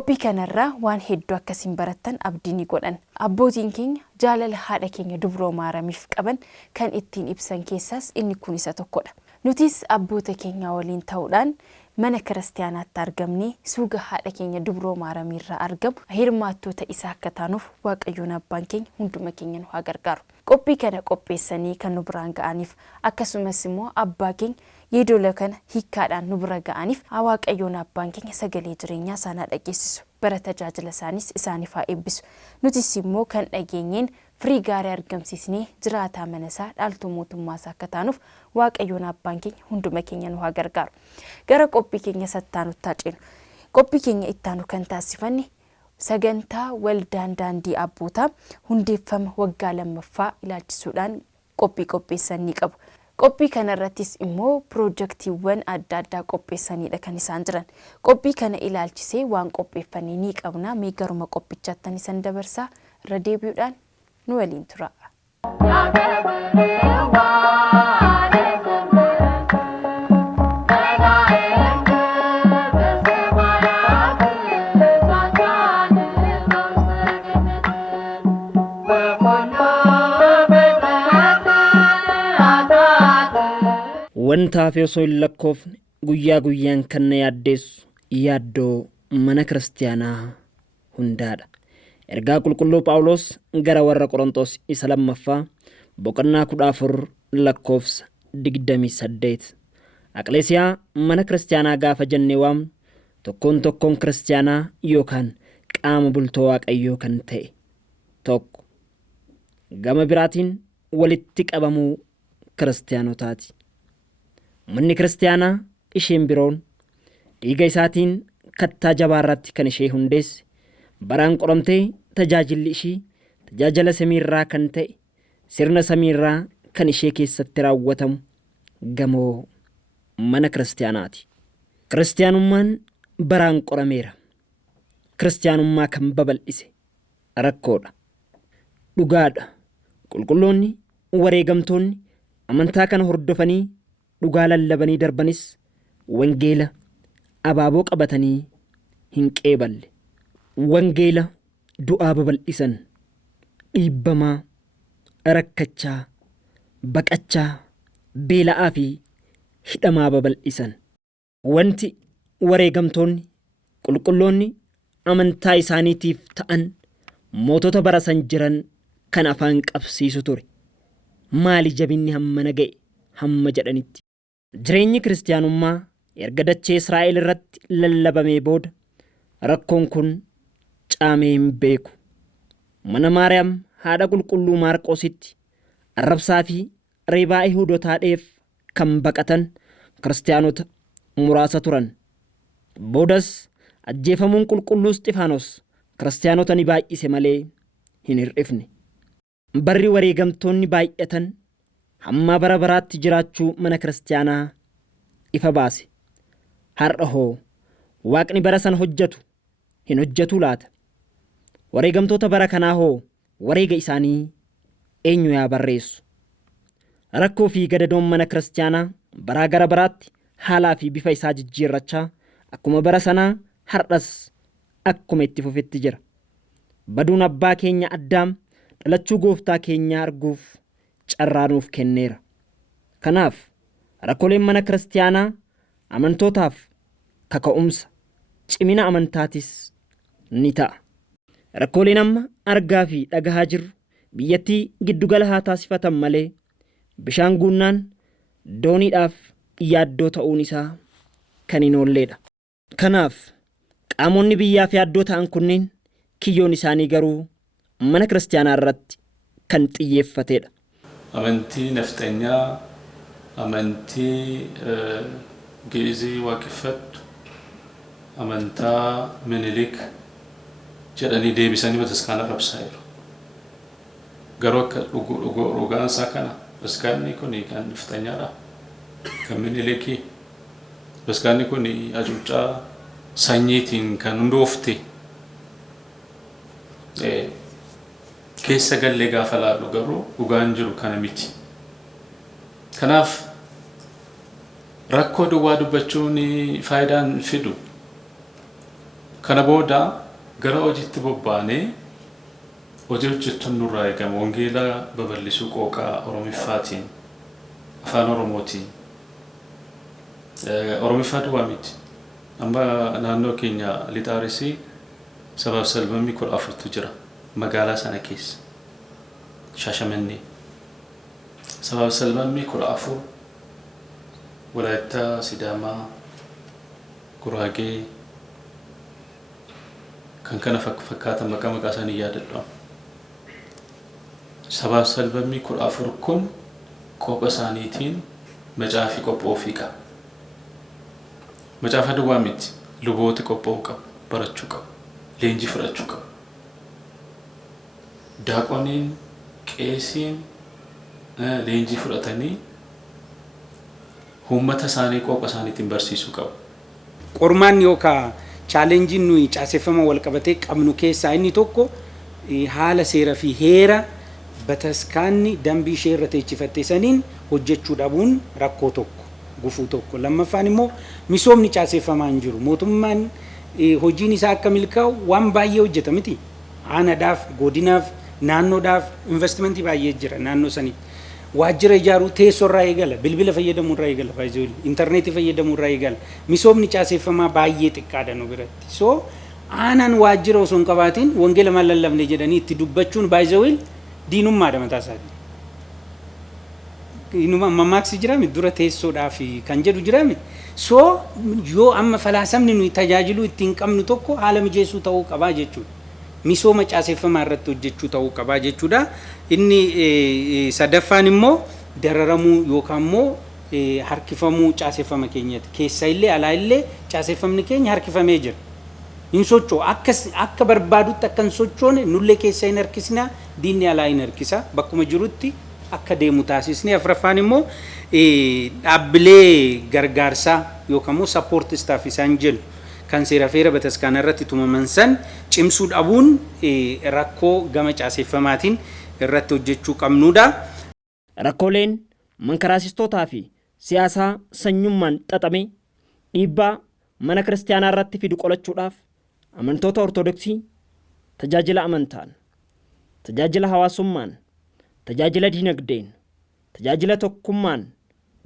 Qophii kanarraa waan hedduu akkasiin barattan abdiin godhan. Abbootiin keenya jaalala haadha keenya dubroo maaramiif qaban kan ittiin ibsan keessaas inni kun isa tokkodha. Nutis abboota keenya waliin ta'uudhaan mana kiristaanaatti argamnee suuga haadha keenya dubroo maaramiirraa argamu hirmaattoota isaa akka taanuuf Waaqayyoon abbaan keenya hunduma keenya nu haa gargaaru. Qophii kana qopheessanii kan nu biraan ga'aniif akkasumas immoo abbaa keenya yeedoola kana hiikkaadhaan nu bira ga'aniif Waaqayyoon abbaan keenya sagalee jireenyaa isaanii dhageessisu. Bara tajaajila isaanis isaaniif haa eebbisu. Nutis immoo kan dhageenyeen firii gaarii argamsiisnee jiraataa mana isaa dhaaltuu mootummaa isaa akka taanuuf Waaqayyoon abbaan keenya hunduma keenya nu haa gargaaru. Gara qophii keenya sattaanutti taacinu. Qophii keenya ittaanu kan taasifanne sagantaa waldaan daandii abbootaa hundeeffama waggaa lammaffaa ilaalchisuudhaan qophii qopheessanii qabu. Qophii kanarrattis immoo piroojeektiiwwan adda addaa qopheessanidha kan isaan jiran. Qophii kana ilaalchisee waan qopheeffanii ni qabna. Mee garuma qophichaatti isan dabarsaa irra deebi'uudhaan nu waliin tura. Wanta fi osoo hin lakkoofne guyyaa guyyaan kan na yaaddeessu yaaddoo mana kiristaanaa hundaadha. Ergaa qulqulluu Phaawulos gara warra Qorontos isa lammaffaa boqonnaa 14 lakkoofsa 28. Aqleesiyaa mana kiristaanaa gaafa jennee waamnu tokkoon kiristaanaa yookaan qaama bultoo Waaqayyoo kan ta'e tokko. Gama biraatiin walitti qabamuu kiristaanotaati. Manni kiristaanaa isheen biroon dhiiga isaatiin kattaa jabaarratti kan ishee hundeesse baraan qoramtee tajaajilli ishii tajaajila samiirraa kan ta'e sirna samiirraa kan ishee keessatti raawwatamu gamoo mana kiristaanaati. Kiristaanummaan baraan qorameera. Kiristaanummaa kan babal'ise rakkoodha. Dhugaadha. Qulqulloonni wareegamtoonni amantaa kana hordofanii dhugaa lallabanii darbanis wangeela abaaboo qabatanii hin qeeballe. Wangeela du'aa babal'isan dhiibbamaa rakkachaa baqachaa beela'aa fi hidhamaa babal'isan. Wanti wareegamtoonni qulqulloonni amantaa isaaniitiif ta'an mootota barasan jiran kan afaan qabsiisu ture. Maali jabinni hammana ga'e hamma jedhanitti. Jireenyi kiristaanummaa erga dachee Israa'el irratti lallabamee booda rakkoon kun caamee hin beeku. Mana Maariyaam haadha qulqulluu Maarqositti arrabsaa fi reebaa Yihuudootaadheef kan baqatan kiristaanota muraasa turan. Boodas ajjeefamuun qulqulluu Isxifaanos kiristaanota ni baay'ise malee hin hir'ifne. Barri wareegamtoonni baay'atan hamma bara baraatti jiraachuu mana kiristaanaa ifa baase. Har'a hoo Waaqni bara san hojjetu hin hojjetu laata? Wareegamtoota bara kanaa hoo wareega isaanii eenyu yaa barreessu? Rakkoo fi gadadoon mana kiristaanaa baraa gara baraatti haalaa fi bifa isaa jijjiirrachaa akkuma bara sanaa har'as akkuma itti fufetti jira. Baduun abbaa keenya Addaam dhalachuu gooftaa keenyaa arguuf carraanuuf kenneera. Kanaaf rakkooleen mana kiristaanaa amantootaaf kaka'umsa cimina amantaatis ni ta'a. Rakkooleen amma argaa fi dhagahaa jirru biyyattii giddugala haa taasifatan malee bishaan guunnaan dooniidhaaf yaaddoo ta'uun isaa kan hin oolleedha. Kanaaf qaamonni biyyaaf yaaddoo ta'an kunniin kiyyoon isaanii garuu mana kiristaanaa irratti kan xiyyeeffateedha. Amantii naftanyaa, amantii geezii waaqeffattu, amantaa Minilik jedhanii deebisanii bataskaana rabsaa jiru. Garuu akka dhugaan isaa kana bataskaanni kun kan naftanyaadha. Kan Minilikii bataskaanni kun acuuccaa sanyiitiin kan hundoofte. Keessa gallee gaafa laallu garuu dhugaan jiru kana miti. Kanaaf rakkoo duwwaa dubbachuun faayidaan fidu. Kana booda gara hojiitti bobbaanee hojii hojjetan nurraa eegama. Wangeela babal'isuu qooqaa Oromiffaatiin afaan Oromootiin Oromiffaa duwwaa miti. Amma naannoo keenya Lixaarisii sabab salbamni 14tu jira magaalaa sana keessa. Shaashamannee sabab salbamni 14 Walaayittaa, Sidaamaa, Guraagee kan kana fakkaatan maqaa isaanii yaadadha. Sabab salbamni 14 kun qopha isaaniitiin macaafa qophoofii qaba. Macaafa duwwaa miti luboota qophoofuu qabu, barachuu qabu, leenjii fudhachuu qabu. Daaqoniin, qeesiin leenjii fudhatanii uummata isaanii qopha isaaniitiin barsiisuu qabu. Qormaan yookaan chaalenjiin nuyi caaseffama wal qabatee qabnu keessaa inni tokko haala seera fi heera bataskaanni dambii ishee irra teechifatte saniin hojjechuu dhabuun rakkoo tokko, gufuu tokko. Lammaffaan immoo misoomni caaseffamaa hin jiru. Mootummaan hojiin isaa akka milkaa'u waan baay'ee hojjeta miti. Aanaadhaaf, godinaaf, naannoodhaaf investimentii baay'ee jira naannoo sanitti. Waajjira ijaaruu teessoo irraa eegala, bilbila fayyadamuu irraa eegala, intarneetii fayyadamuu irraa eegala. Misoomni caaseffamaa baay'ee xiqqaadha nu biratti. So aanaan waajjira osoo hin qabaatiin wangeela maal lallabne jedhanii itti dubbachuun baay'ee diinummaadha mataa isaatii. Inuma mammaksi jirame dura teessoodhaaf kan jedhu jirame. So yoo amma falaasamni nuyi tajaajiluu ittiin qabnu tokko haala mijeessuu ta'uu qabaa jechuudha. Misooma caaseffamaa irratti hojjechuu ta'uu qabaa jechuudha. Inni sadaffaan immoo dararamuu yookaan immoo harkifamuu caaseffama keenyaati. Keessa illee alaa illee caaseffamni keenya harkifamee jira. Hin socho'u akka barbaadutti akka hin sochoone nullee keessa hin harkisna, diinni alaa hin harkisa. Bakkuma jirutti akka deemu taasisne. Afraffaan immoo dhaabbilee gargaarsaa yookaan immoo sappoort istaaf isaan jedhu kan seera feera bataskaana irratti tumaman san cimsuu dhabuun rakkoo gama caaseffamaatiin irratti hojjechuu qabnuudha. Rakkooleen mankaraasistootaa fi siyaasaa sanyummaan xaxame dhiibbaa mana kiristaanaa irratti fidu qolachuudhaaf amantoota ortodoksii tajaajila amantaan, tajaajila hawaasummaan, tajaajila diinagdeen, tajaajila tokkummaan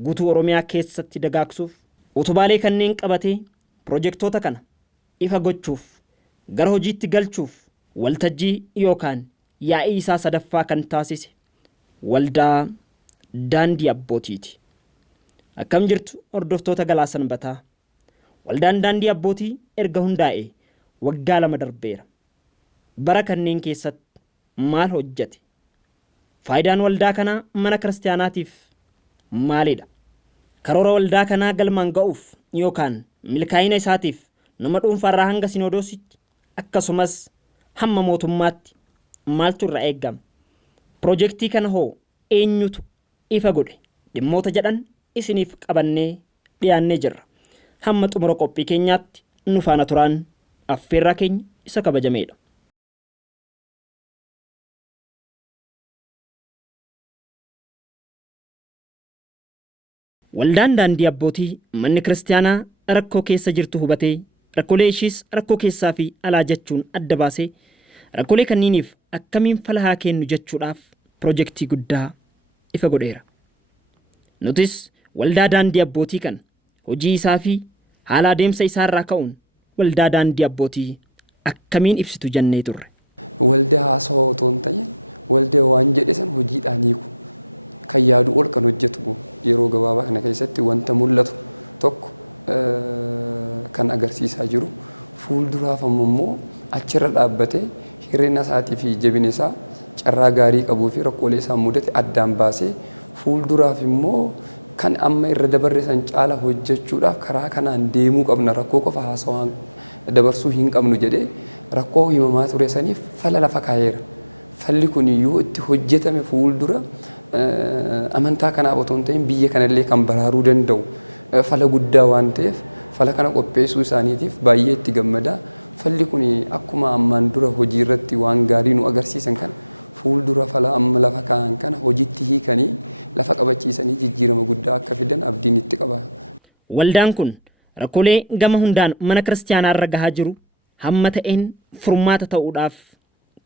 guutuu Oromiyaa keessatti dagaagsuuf utubaalee kanneen qabatee Projektoota kana ifa gochuuf gara hojiitti galchuuf waltajjii yookaan yaa'ii isaa sadaffaa kan taasise waldaa daandii abbootiiti. Akkam jirtu hordoftoota Galaa Sanbataa. Waldaan daandii abbootii erga hundaa'ee waggaa 2 darbeera. Bara kanneen keessatti maal hojjete? Faayidaan waldaa kanaa mana kiristaanaatiif maalidha? Karoora waldaa kanaa galmaan ga'uuf yookaan milkaa'ina isaatiif nama dhuunfaarraa hanga sinodoositti akkasumas hamma mootummaatti maaltu irraa eegama? Projektii kana hoo eenyutu ifa godhe? Dhimmoota jedhan isiniif qabannee dhiyaannee jirra. Hamma xumura qophii keenyaatti nu faana turaan affeerraa keenya isa kabajameedha. Waldaan daandii abbootii manni kiristaanaa rakkoo keessa jirtu hubatee rakkoolee ishiis rakkoo keessaa fi alaa jechuun adda baasee rakkoolee kanniiniif akkamiin fala kennu jechuudhaaf projektii guddaa ifa godheera. Nutis waldaa daandii abbootii kan hojii isaa fi haala adeemsa isaarraa ka'uun waldaa daandii abbootii akkamiin ibsitu jennee turre. Waldaa haasawaa otoo hin ta'in waldaa waan jedhe san hojiidhaan hiiku kan yaadu ol kan hojjetu yeroo gabaabaa kana keessatti wanta mul'atu tokko kan agarsiisaa jiru fuulduraaf ammoo achirra dhaabbatee hirrina isaatii fi jabina isaa carraa gaarii qabuu fi rakkoolee isaa mudate addaan baasee fuulduraaf immoo kan amma irra dabarre san caala hojjechuudhaaf karaa kanaan deemuu qabna rakkoo qofa haasawaan dabarsuu hin qabnu jedhee rakkoo himamaa ture saniif fala lafa kaa'eera. Falli kun yoo itti hojjetame fuuldura amantaa kanaaf otoo hin ta'in biyya kanallee kan baraaruu danda'u fala guddaa waan ta'eef fala kana qopheessuu isaaniitiif baay'ee itti gammada. Falli kun akkuma ammaan dura hojii irratti waan gaarii nu agarsiisan kana fuuldura fala amma lafa kaa'an kana hojiitti hiikanii lafa qabachiisanii jijjiirama guddaa akka fidan abdiin itti qaba. Waldaan kun rakkoolee gama hundaan mana kiristaanaa irra gahaa jiru hamma ta'een furmaata ta'uudhaaf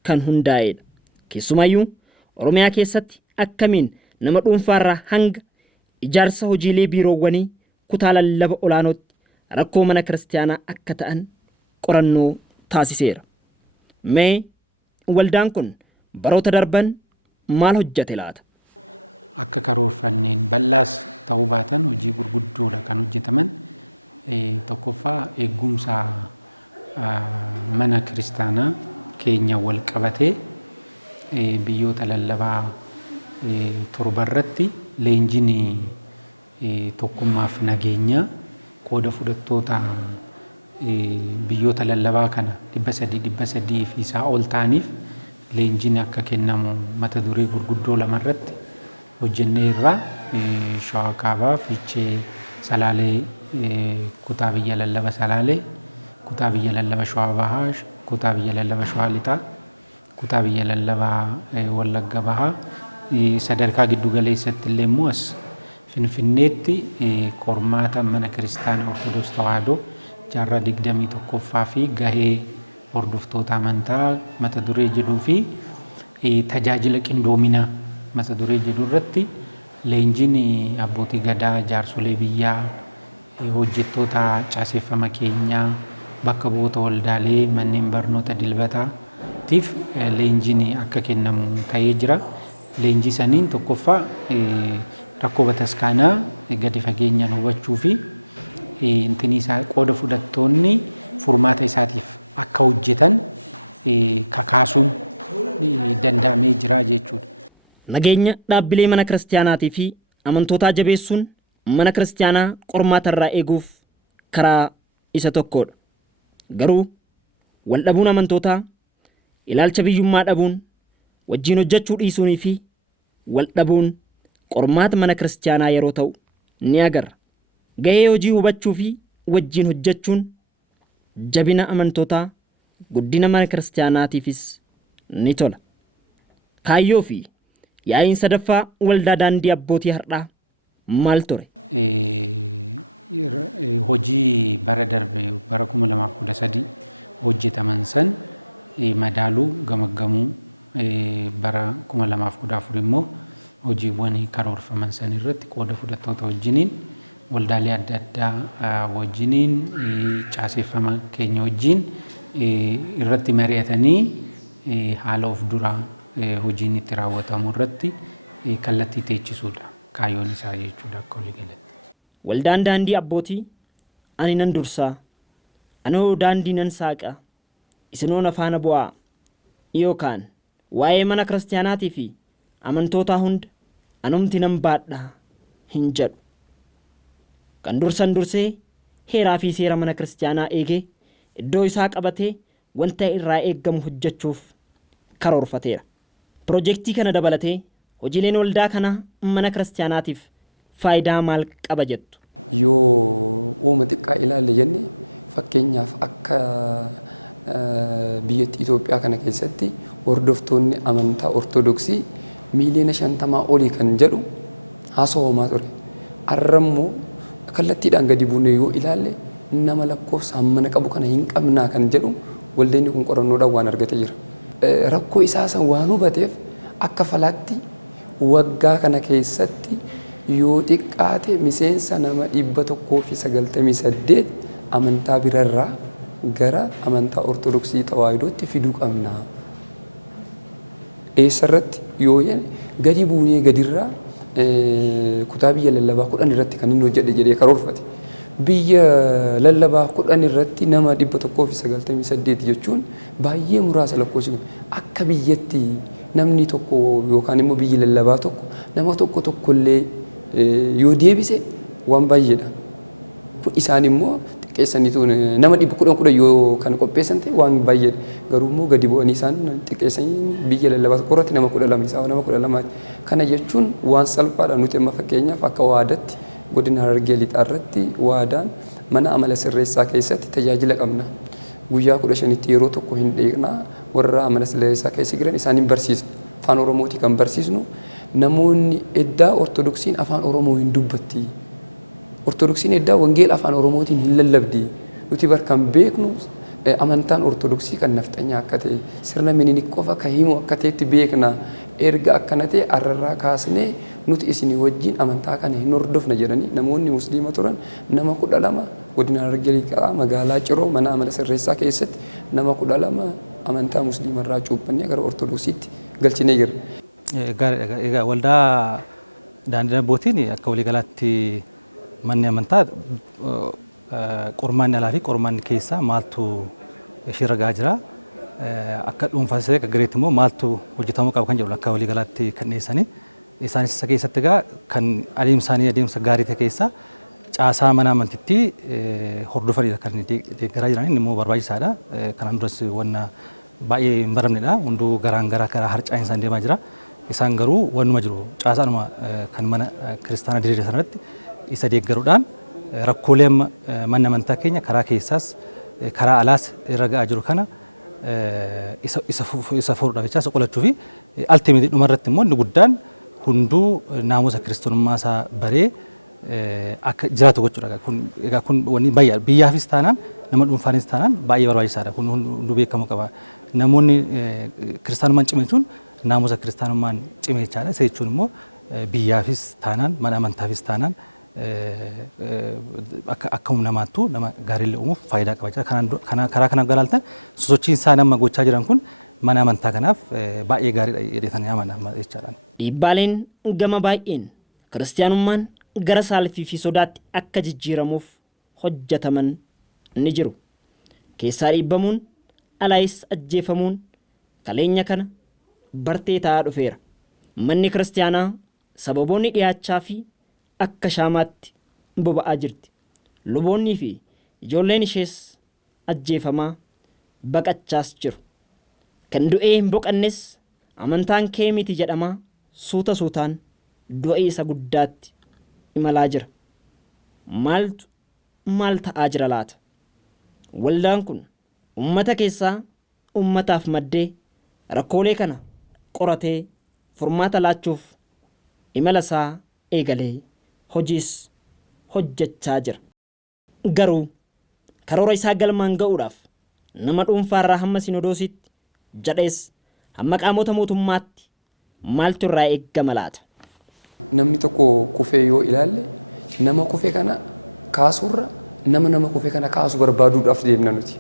kan hundaa'edha. Keessumayyuu Oromiyaa keessatti akkamiin nama dhuunfaarraa hanga ijaarsa hojiilee biiroowwanii kutaa lallaba olaanootti rakkoo mana kiristaanaa akka ta'an qorannoo taasiseera. Mee waldaan kun baroota darban maal hojjete laata? Akka karoorfanneen bal'aas ta'uu baatan hojii gurguddoodha kan hojjetaman. Tokkoffaa eegumsa mana kiristaanaa keenya wal qabatee biyyoota lallabaa torbarratti leenjiin tokkummaaf nageenya qooda fudhattoota biyyoota lallabaa kana 300 fi isaa ol ta'aniif leenjiin akka kennamu mata duree gurguddoo lamarratti hojjennee irraa Shawaa Kaabaa, Fiichee, Salaalee, kutaa biyya lallaba Salaalee, kutaa biyya lallaba Shawaa Bahaa, kutaa biyya lallaba Shawaa Lixaa, kutaa biyya lallaba Wallagga Bahaa, sadarkaa giddu galeessatti illee immoo as Finfinneetti qormaata mana kiristaanaa Ortodoksii Tawaahidoo jaarraa 21ffaa fi gahee hordoftoota amantaa mata duree jedhuu fi tajaajila qindoominaa mata duree jedhu irratti leenjiin abbootii gadaa, jaarsolee biyyaa, hojjettoota caaseffama keenyaa, bakka bu'oota waldaalee, manneen barnoota dilbataatiif leenjiin akka kennamu ta'ee jira. Leenjii saniin tokkoffaa rakkoo bataskaanaa gadi fageenyaan hubachuu fi qooda fudhattoonni furmaata isaatiif akka hojjetan kakaasuun danda'amee jira jechuudha. Nageenya dhaabbilee mana kiristaanaatii fi amantootaa jabeessuun mana kiristaanaa qormaatarraa eeguuf karaa isa tokkodha. Garuu wal dhabuun amantootaa, ilaalcha biyyummaa dhabuun, wajjin hojjechuu dhiisuunii fi wal dhabuun qormaata mana kiristaanaa yeroo ta'u ni agarra. Gahee hojii hubachuu fi wajjin hojjechuun jabina amantootaa, guddina mana kiristaanaatiifis ni tola. Kaayyoo fi yaa'iin sadaffaa waldaa daandii abbootii har'aa maal ture? Hojii bara darbe bara 2013 hojjetaman san madaaluu gamaggamuu bara 2014 immoo hojiiwwan karoorfaman san irratti qooda fudhattoota wajjiniin waldaalee adda addaa wajjiniin caaseffama keenya wajjin irratti mari'atanii haala of duraa hojiin itti raawwatamu irratti kallattii teechisuudha kaayyoon isaa jechuudha akka walii galatti. Waldaan daandii abbootii ani nan dursaa, anoo daandii nan saaqa, isinoo na faana bu'aa yookaan waa'ee mana kiristaanaatii fi amantootaa hunda anumti nan baadhaa hin jedhu. Kan dursan dursee heeraa fi seera mana kiristaanaa eegee iddoo isaa qabatee wanta irraa eeggamu hojjechuuf karoorfateera. Piroojeektii kana dabalatee hojiileen waldaa kana mana kiristaanaatiif faayidaa maal qaba jettu? Yoo uuma xiqqaa ilaalle jenne fakkeenyaaf akka biyyattii Itoophiyaa kana keessatti hordoftoonni amantaa Ortodoksii miiliyoona 50 olii kan jedhu haasawamaa ture. Har'ammoo kallattiidhaan gadi buune yoo ilaalle nama lakkoofsaan mana qabu kana hin qabnaa kan jedhu waldeenni kun qorannoodhaan waan argatee jira. Rakkoo isaa san waan hubateef akka falaatti waggaa kana keessatti yoo xiqqaate miseensa nama 198 amantaa birarraa gara amantaa Ortodoksii Tawaahidootti fiduu qabna. Eessarratti yoo gadi buunee gadirraa kutaa biyya lallabaa 10 irratti kan inni hojjedhe jedhee karoorfate. Biyya lallabaa 10 irratti nama 198 jechuun baay'ee muraasa lakkoofsi kun akka biyyatti namni tokko yookaan immoo biyyi lallabaa tokko nama tokkollee yoo deebise waan baay'eedha. Kun isaan immoo xiqqeessaniitu nama 10 yoo kan qopheessan ta'e waan baay'eedha. Garuu immoo gadi bu'anii isaan xiqqeessanii biyya lallabaa tokko irratti nama 12 isaa nama 12 kana jechuun waan salphaadha. Nuti amma fakkeenyaaf akka waadaatti godina Harargee Lixaa irratti waadaan mana amala sirreessaa keessatti tajaajila qabna. Guyyaa 15tti yeroo tokko hin dheeqnaa warra amala sirreessaa keessa jiran isaan hin barsiisna. Afaan Oromootii kan barsiisnu namoonni eddaa Ortodoksiin afaan Oromoo hin dubbatti. Ortodoksiin eddaa wangeela afaan Oromootiin hin lallabdi. Nuti barkan beeknu amantaan ortodoksii kan nafxanyaa akka ta'e sirna minilik qofa kan himu akka ta'etti beekna erga akkana ta'e arrarraa kaasnee nuti isinii wajjin amantaa kana hin hordofna jedhanii namoonni musliima turan nama 12 godina Harargee Lixaa magaalaa Ciroo mana amala sirreessaa keessatti nama 12 amantaa musliimarraa cuuphannee gara ortodoksiitti galchinee jirra. Egaa waldaa daandii abbootiin akka waliigalaatti manni amantaa qormaanni alaa fi qormaanni keessaa maaltu ishee ragaa jira. Akka dhuunfaas akka gareetti immoo maaltu hojjetamuu qaba kan jedhu akka waliigalaatti kan dhiyeessanii. Isaanis isa keessatti egaa kan adeemsaanii adeemsa gaarii ta'e keessaa caasaa mana amantiitti hordofaniidha kan deeggaraa jiran inni immoo barbaachisaadha. Kanaan duras wanna baay'ee hin baramnedha. Hunduu garaan garaa karaa harcaan isaan deemaa jira. Isaan garuu wannuma jiru caasaadhuma kan mana kiristaanaa diriira sanarratti isa deeggaruudhaan rakkoolee manni amantaa keenya karaa keessaas karaa alaas irra ga'aa jiru kana isa fuudhuudhaaf jecha isa qolachuu fi altimeetii dhumarratti immoo inni guddaan hunduu naamusa kiristoonummaa isaa baree akka jiraatu gochuudha. Egaa kun wanni baay'ee biyyaafis taanaan nama dhuunfaanis taanaan baay'ee barbaachisaadha. Kun hunduu beekamuu qaba. Namoonni kiristaanummaan cime jechuun naamusa kiristaanummaan cime jechaadha. Isa jechuun immoo biyyaafis taanaan mana amantaafis taanaan akka namaattuu nama gaariillee uumuuf faayidaa qaba jechuudha. Karaa kanaan galaaltan sosochiin isaa nama gochaa jiran kun mana amantaa kanaaf baay'ee gaariidha jedhetanii amana jechaadhaan. Dhiibbaaleen gama baay'een kiristaanummaan gara saalfii fi sodaatti akka jijjiiramuuf hojjetaman ni jiru. Keessaa dhiibbamuun alaayis ajjeefamuun kaleenya kana bartee ta'aa dhufeera. Manni kiristaanaa sababoonni dhiyaachaa fi akka shaamaatti boba'aa jirti. Luboonnii fi ijoolleen ishees ajjeefamaa baqachaas jiru. Kan du'ee hin boqannes amantaan kee miti jedhamaa suuta suutaan du'a isa guddaatti imalaa jira. Maaltu maal ta'aa jira laata? Waldaan kun ummata keessaa ummataaf maddee rakkoolee kana qoratee furmaata laachuuf imala isaa eegalee hojiis hojjechaa jira. Garuu karoora isaa galmaan ga'uudhaaf nama dhuunfaarraa hamma sinodoositti jedhees hamma qaamota mootummaatti maaltu irraa eeggama laata? Namni tokko kufee yoo ilaalle nama kufee kana kaasuurra nama kufee kana kaasu barbaaduudhaaf deemna nuti.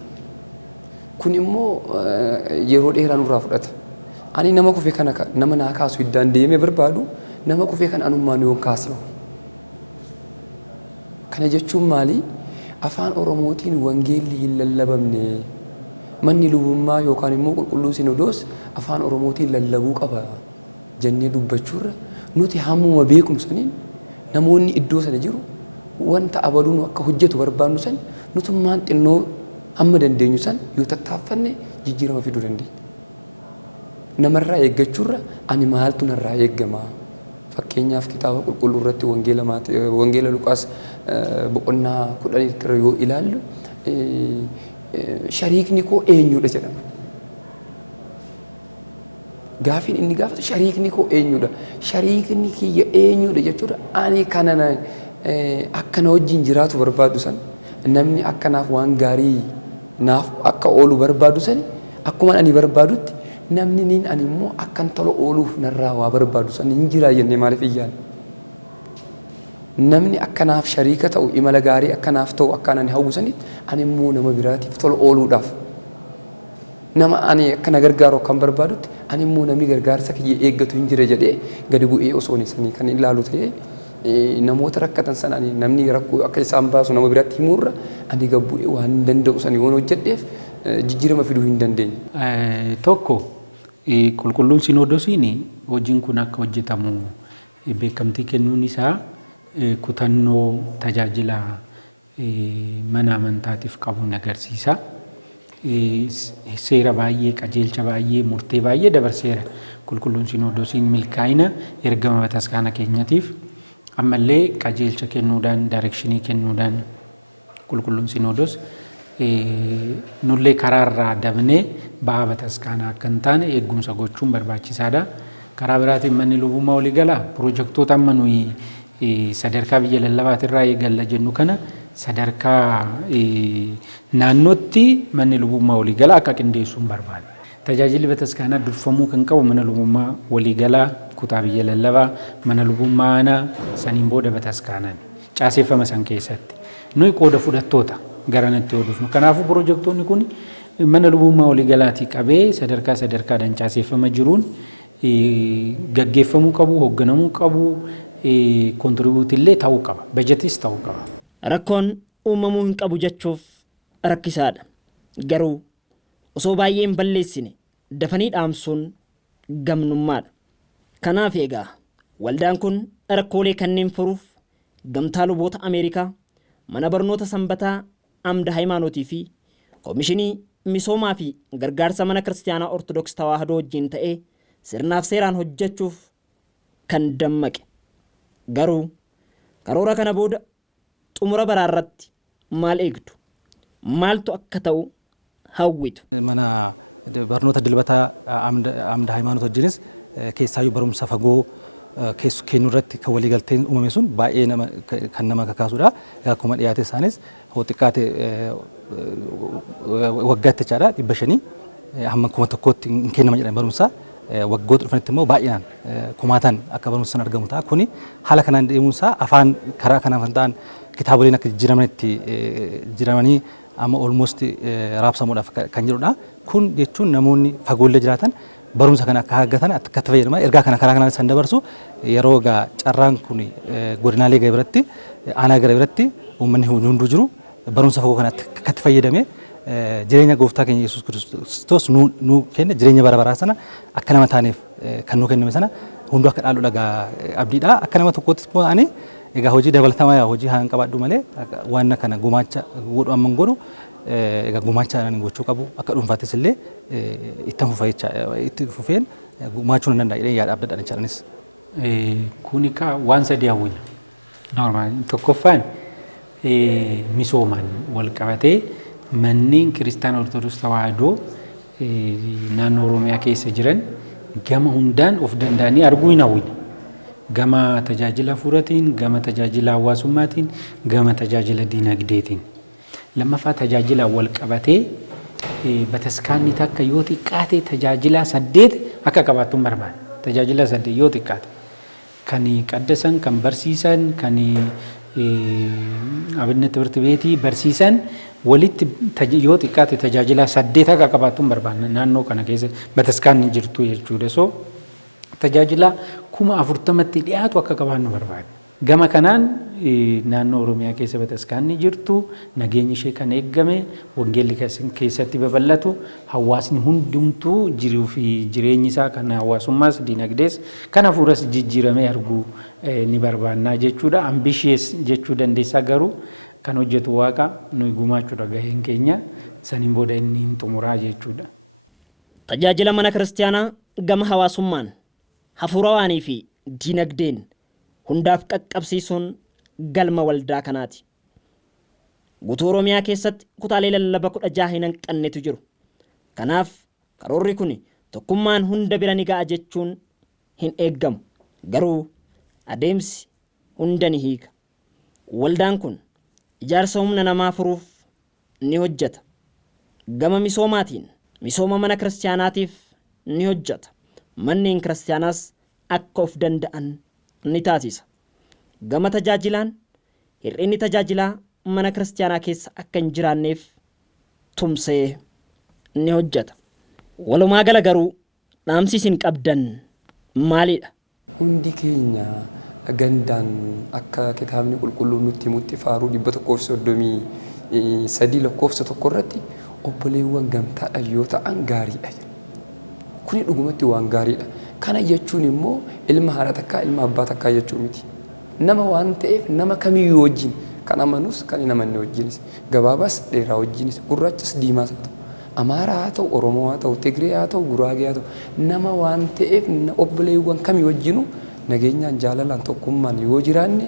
Kun immoo yeroo dheeraa nurraa fudhata. Ani nama kufee kana nama naa kaasu iddaan deemee barbaadu nama kufee kana anummaan yoon kaasee. Kana jechuun maali? Afaan Oromootiin wangeelli hin lallabamne. Manni lubummaa yookaan immoo qulqulluu sinodoos afaan Oromootiin lallabuu qaba jennee dubbachuurra nuti hammuma beeknu saniin namoonni iddoo sana jiru wanta abaluun akka hojjetu barbaadnu san nutummaan xinnoo hamma dandeenyu san yoo tattaaffanne jijjiirama fiduu dandeenya. Namarraa eeggachuurra ani maaltu narraa eeggama? Fakkeenyaaf kitaaba qulqulluu irratti wangeela Luqaas boqonnaa 10 irra yoo ilaallu shariikni koo eenyudha jedhama. Gaafiin inni gaafatu shariikni koo eenyudha? Shariikni kiyya eenyudha jechuudha. Ani kana akkana wajjin jiraatu barbaadu san namni akkanaaf waan gaarii naaf akka oolu barbaadu san akkuma ani barbaadutti namni niin ani immoo akkan tola ooluuf narraa waa barbaadu san hin jiraa jennee maaliif iyyaale? Namni akkanaaf shariika ta'u imala gaarii akkanaaf ta'u akkaan ani hawwu sanitti ani immoo nama biraatiif tola ooluudhaaf nama ani akkana gargaaru kan barbaadutti ani immoo namni gargaarsa kiyya eeggatu hin jira jedhee gadi bu'ee osoo isanii kan ilaalu ta'ee namoota rakkatan san ani namni rakkoo akka isaan baasu nama biraatti himuurra ani gadi bu'ee waan hin danda'u sanii waan hojjedheef jijjiirama fiduu hin dandeenye. Tokko qulqulluun sinodoosiin hojiin kun akka hojjetamu beekamtii kennuun isaa kutannoo tajaajila mana amantaatiif qabuun agarsiisa. Seera baay'ee qajeelcha baay'ee murtee baay'ee dabarseera qulqulluun sinodoosiin milkaa'ina ergama bataskaana keenyatiif ammallee qajeelcha kennuudhaan daarekshinii kennuudhaan qulqulluun sinodoos nullee karaarraa dabnee ba'aa bataskaanaa akka hin taane eegumsa gochuun barbaachisaadha. Karaa biraatiin manni lubummaa walii galaa piroojeektoota amma nuyi sadarkaa biyya lallabaatirraa eegalla jennu kana sadarkaa naannootti manni lubummaa waliigalaa akka qindeessuun barbaada. Tajaajilli bataskaanaa durfamuu kan qabu mana lubummaa waliigalaa kutaa biyya lallabaa mana lubummaa aanaa saniin booda bataskaanaan caaseeffama san keessatti. Nuyi qooda fudhattoota garanatti yoo dhufnu. Kanaafuu piroojektonni kun mana lubummaa waliigalaatii qabee sadarkaadhaan caaseeffama jiruun gaggeeffamuu qabu, hoogganamuu qabu, kontribuutillee ta'uu qaba, bajetis ta'uu qaba. Rakkoon uumamuu hin qabu jechuuf rakkisaadha. Garuu osoo baay'ee hin balleessine dafanii dhaamsuun gamnummaadha. Kanaaf egaa waldaan kun rakkoolee kanneen furuuf gamtaa luboota Ameerikaa, mana barnoota sanbataa amda hayimaanootii fi koomishinii misoomaa fi gargaarsa mana kiristaanaa Ortodoks Tawaahidoo wajjin ta'ee sirnaaf seeraan hojjechuuf kan dammaqe. Garuu karoora kana booda xumura baraarratti maal eegdu? Maaltu akka ta'u hawwitu? Mana barnoota dilbataa amda hayimaanoot wajjinis keessaayyuu barumsa fagoo kennu irratti kan waliigalteen uumame sun baay'ee kan nama kakaasudha. Akkuma dhiyaate isaanis hoo xiqqaate waggaatti jechaadha 500 hamma 1,000tti hin kennama jedhan barumsa. Waggoota dhufanitti immoo baay'inaan kumaataan akka barumsa san argamu ta'a. Kuni haala kanaan deemuunsaa afaan karaa kanaan kan ta'an kitaaboleen akka jijjiiramanii amma almost raabsamuudhaaf kan jedhudha. Kun jechuun namoonni fagoollee jiraatan barumsa kana akka argatan akka itti fayyadaman ergaa kana karaa kanaan san dabarsu yeroo gaa carraan kun godinaalee gara biratti aanaa gara biratti uummanni hunduu jiru barumsa fagoo kana akka itti fayyadame jireenya gooftaa keenya Yesuus Kiristoos nuu kenna jireenya bara baraa sana akka nama taaneef kan nuu kenname sana hunduu akka dhaalu dhagaa abdiidha. Akka nama tokkottis ani egaa hojii dabalatamaa hojii haan qabaadhu malee waan kana gumaacha godhu amman godhu egaa gumaacha gochuu qabu akka dhuunfaattis illee itti fufeen gumaachuu nan danda'a yaada abdadhaan jechaadhanis. Kuni ka waan sadii hawwina. Normaal tokkoffaan misoomaan wal qabatee manneen kiristaana Ortodoks Tawaahidoo naannoo Oromiyaa keessa jiran gama hundaan of danda'anii arguu hin hawwina. Gama tajaajila hafuuraatiin, gama tajaajila hawaasummaatiin, gama tajaajila diinagdeetiin. Lammaffaa tajaajila wal qabatee bataskaanni takka yoo xiqqaate tajaajila 8 akka qabaattuun barbaada. Tajaajila 8 yoo xiqqaate kan qaddasan, kan barsiisan, kan abinna timirti beetii barsiisan walitti yoo xiqqaate tajaajila 8 akka qabaattuun barbaada. Naannoo kana keessa bataskaanni jirtu jechuudha. So tajaajila 40,000tti dhiyaatu akka qabaannu barbaada. Gama kanaan naannoo Oromiyaa keessa bataskaanni jirtu nageenyi ishee kan eeggame wangeelli keessatti babal'atu hawaasni hundumtuu jiruu fi jireenyi isaa kan hawaasummaas diinagdees kan hafuuras jijjiiramee arguu ni barbaannaa jechuudha. Ambishiyees jechuu dandeessaa garuu kan hojjetu waaqa nuyi gumaachuudha gaheen keenya saniin booda inni hin xumuraa jechuudha. Tajaajila mana kiristaanaa gama hawaasummaan hafuurawaanii fi diinagdeen hundaaf qaqqabsiisuun galma waldaa kanaati. Guutuu Oromiyaa keessatti kutaalee lallaba 16 hin hanqannetu jiru. Kanaaf karoorri kun tokkummaan hunda bira ni ga'a jechuun hin eeggamu. Garuu adeemsi hunda ni hiika. Waldaan kun ijaarsa humna namaa furuuf ni hojjeta. Gama misoomaatiin misooma mana kiristaanaatiif ni hojjeta. Manneen kiristaanaas akka of danda'an ni taasisa. Gama tajaajilaan hir'inni tajaajilaa mana kiristaanaa keessa akka hin jiraanneef tumsee ni hojjeta. Walumaa gala garuu dhaamsi isin qabdan maalidha? Hundi keenya gandaan akka kitaabni qulqulluun nutti himutti Faaruu 133 lakkoofsa tokko irratti obboleewwan gamtaadhaan yoo ta'an gaariidha. Kuni dhugumatti waan gaariidha. Kana jechuun immoo ilma haadha takkaa ilma abbaa takkaa jechuu miti. Nama waan ta'eef nama kamiyyuu wajjin kan amanus kan hin amanne wajjinis gabaabaas dheeraa wajjinis gurraachas diimaas haa ta'u Amaaraa haa ta'u Oromoo haa ta'u Tigree haa ta'u Guraagee haa ta'u nama waan ta'eef obboleewwan kamii wajjinu nageenyaan jaalalaan tokkummaan yoo jiraanne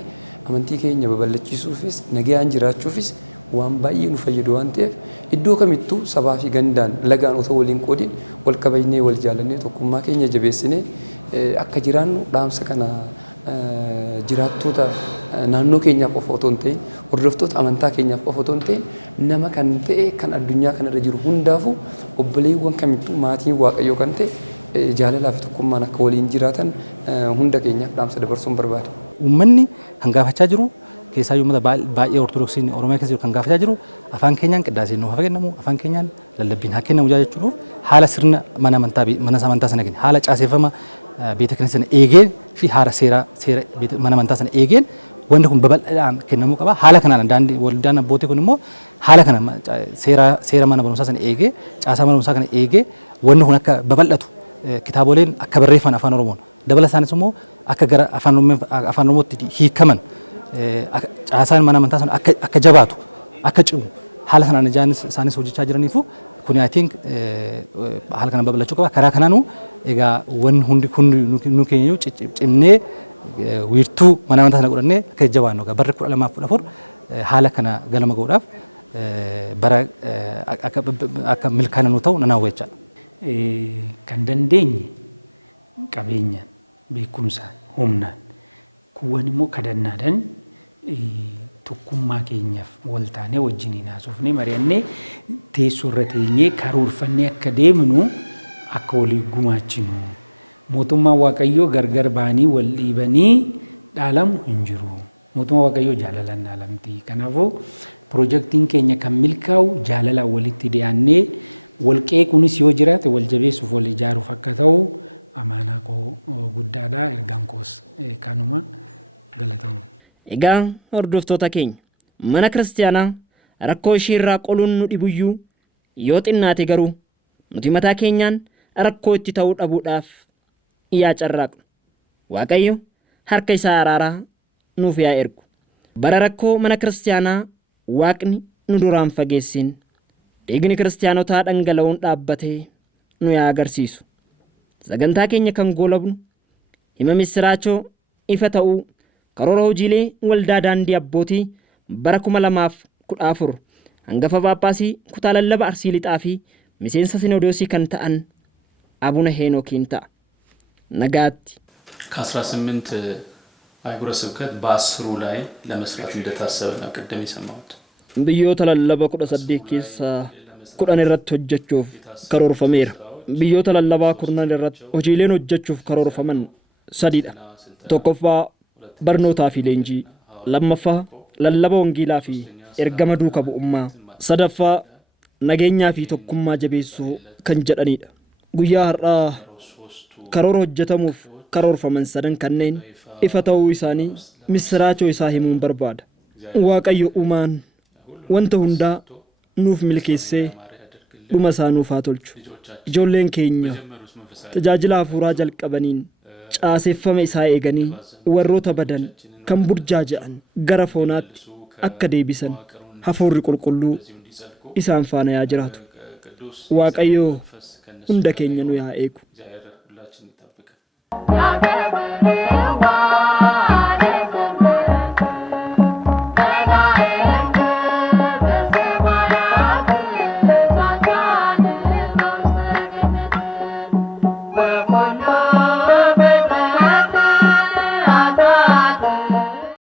amantii keenya babal'achiisuufis nagayaan jiraachuufis waan baay'ee nu fayyadu waan ta'eef iddoo kamittuu sabaa fi gandaan lagaan otoo waliin qoodin wal kabajnee wal jaalannee tokkummaa keenya jabeessinee akka jiraannu dhaamsa kana jiraattoota naannoo keenyaaf qofa otoo hin ta'in hordoftoota amantaa keenyaaf qofa otoo hin ta'in nama kan ta'e kan addunyaa kanarra jiru hundaafuu obboleewwan kamittuu maatiin waaqayyoo kan ta'e jaalalaa fi tokkummaan akka waliin jiraatan hunda keenyaaf dhaamsa dabarsuun barbaada. Uummanni kan gaafachaa jiru keessaa uummata baay'ee ortodoksiin Oromiyaa keessa jiru kan gaafachaa jiru afaan keenyaan qiddaaseen nuuf haa kennamu afaan keenyaan lallabbiin haa kennamu jechuudha. Haala sirna mana amantaa sana kenna haala caaseeffama beeta kana sana eegeen fi haala seera mana amantaa sana eegeen wanti kun babal'inaan kennamuu qaba. Haala kanaan daandii waldaan abbootii kun immoo haala kana seera mana barumsaa sana eegee caasaa mana barumsaa kana eegee wanti kun akka babal'atu kitaaboleen akka barreeffan afaan Oromoon dabala isaanis immoo akka gara afaan Oromootti hiikaman caasaan mana amantaa sana akka jabaatu akka cimu haala sanaan isaanis hojjechaa jiraniifu kun I think haala kana babal'achuu qaba. Karaa kanaanuu egaa wanni hundi nu keenya cimnee wiirtuu mana amantaa sana godhannee akka jabaannu barri 2014 haala kana galma ga'uudhaaf bara akka milkaana nu ta'u nan hawwa jechaadha. Kan dandeenye qabeenyaan beekumsaan humnaan kuwwan immoo kadhannaadhaan tokkummaa keenyaaf wal taanee wajjiniin haasofnee mari'annee teessoo irra teenyee karoorfannee akka deemnu akka walii gumaachinu mootummaa waaqayyoo gargar baanii wal dhiibanii dhaalamu hin jiru. Mootummaa waaqayyoo jaalalaan dhaalamti. Kanaafuu piroojeektiin keenya kan milkaa'u jaalalaan walitti dhiyaannee wal qeequunis yoo jiraate wal jabeessuuf wal ijaaruuf akka ta'u amaanaa koo guddaadha. Ergaan koos kanuma galatamu. Egaa hordoftoota keenya mana kiristaanaa rakkoo ishee irraa qoluun nu dhibuyyuu yoo xinnaate garuu nuti mataa keenyaan rakkoo itti ta'uu dhabuudhaaf yaa carraaqnu. Waaqayyo harka isaa araaraa nuuf yaa ergu. Bara rakkoo mana kiristaanaa waaqni nu duraan fageessin dhiigni kiristaanotaa dhangala'uun dhaabbatee nu yaa agarsiisu. Sagantaa keenya kan goolabnu hima misiraachoo ifa ta'uu karoora hojiilee waldaa daandii abbootii bara 2014 hangafa paappaasii kutaa lallaba Arsii Lixaa fi miseensa sinodoosii kan ta'an Abuna Heenookiin ta'a. Nagaatti. ከ18 አህጉረ ስብከት በ10ሩ ላይ ለመስራት እንደታሰበ ነው ቀደም የሰማሁት። biyyoota lallaba 18 keessaa 10 irratti hojjechuuf karoorfameera. Biyyoota lallabaa 10 irratti hojiileen hojjechuuf karoorfaman sadiidha. Tokkoffaa barnootaa fi leenjii, lammaffaa lallaba wangeelaa fi ergama duuka bu'ummaa, sadaffaa nageenyaa fi tokkummaa jabeessuu kan jedhanidha. Guyyaa har'aa karoora hojjetamuuf karoorfaman sadan kanneen ifa ta'uu isaanii misiraachoo isaa himuun barbaada. Waaqayyo uumaan wanta hundaa nuuf milkeessee dhuma isaa nuuf haa tolchu. Ijoolleen keenya tajaajila hafuuraa jalqabaniin caaseeffama isaa eeganii warroota badan kan burjaaja'an gara foonaatti akka deebisan hafuurri qulqulluu isaan faana yaa jiraatu. Waaqayyo hunda keenya nu yaa eegu.